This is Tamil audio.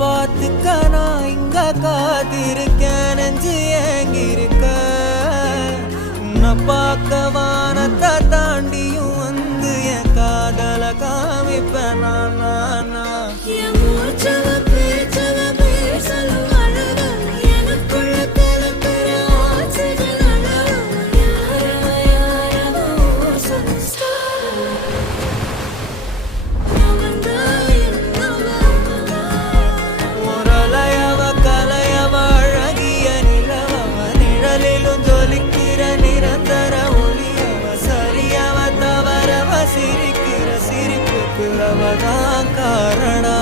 பார்த்துக்க நான் இங்க காத்திருக்கேன் நெஞ்சு ஏங்கிருக்க உன்னை பார்க்க வானத்தை தாண்டியும் வந்து என் காதல காமிப்பேன் நான் சிரிக்கிற சிரிப்புக்கு அவதான் காரணம்.